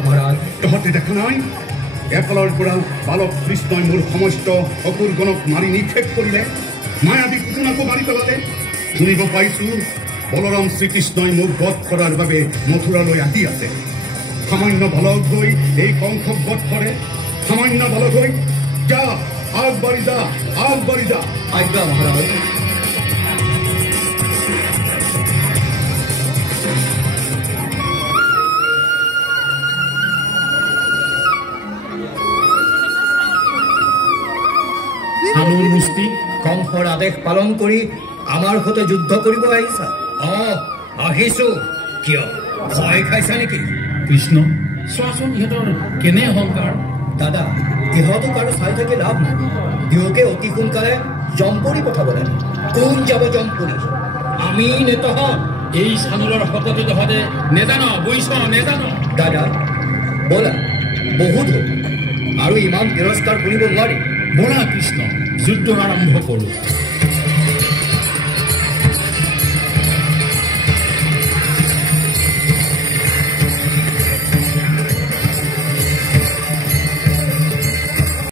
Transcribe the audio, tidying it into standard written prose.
মহাৰাজ তহঁতে দেখা নাই এফালৰ পৰা বালক কৃষ্ণই মোৰ সমস্ত অসুৰগণক মাৰি নিক্ষেপ কৰিলে মায়াবী পুতনাকো মাৰি পেলালে শুনিব পাইছো বলৰাম শ্ৰীকৃষ্ণই মোক বধ কৰাৰ বাবে মথুৰালৈ আহি আছে সামান্য বালক হৈ এই কংসক বধ কৰে সামান্য বালক হৈ যা আগবাঢ়ি যা আজ্ঞা মহাৰাজ হানুৰ মুষ্টি কংসৰ আদেশ পালন কৰি আমাৰ সৈতে যুদ্ধ কৰিব আহিছা আহিছো কিয় ভয় খাইছা নেকি কৃষ্ণ চোৱাচোন ইহঁতৰ কেনে অহংকাৰ দাদা ইহঁতক আৰু চাই থাকি লাভ নাই দিয়কে অতি সোনকালে জম্পুৰি পঠাব লাগে কোন যাব জম্পুৰি আমি নে তহঁত এই চানুৰৰ শকত তহঁতে নেজান বুজিছ নেজান দাদা ব'লা বহুত হ'ল আৰু ইমান তিৰস্কাৰ কৰিব নোৱাৰি ব'লা কৃষ্ণ যুদ্ধ আৰম্ভ কৰোঁ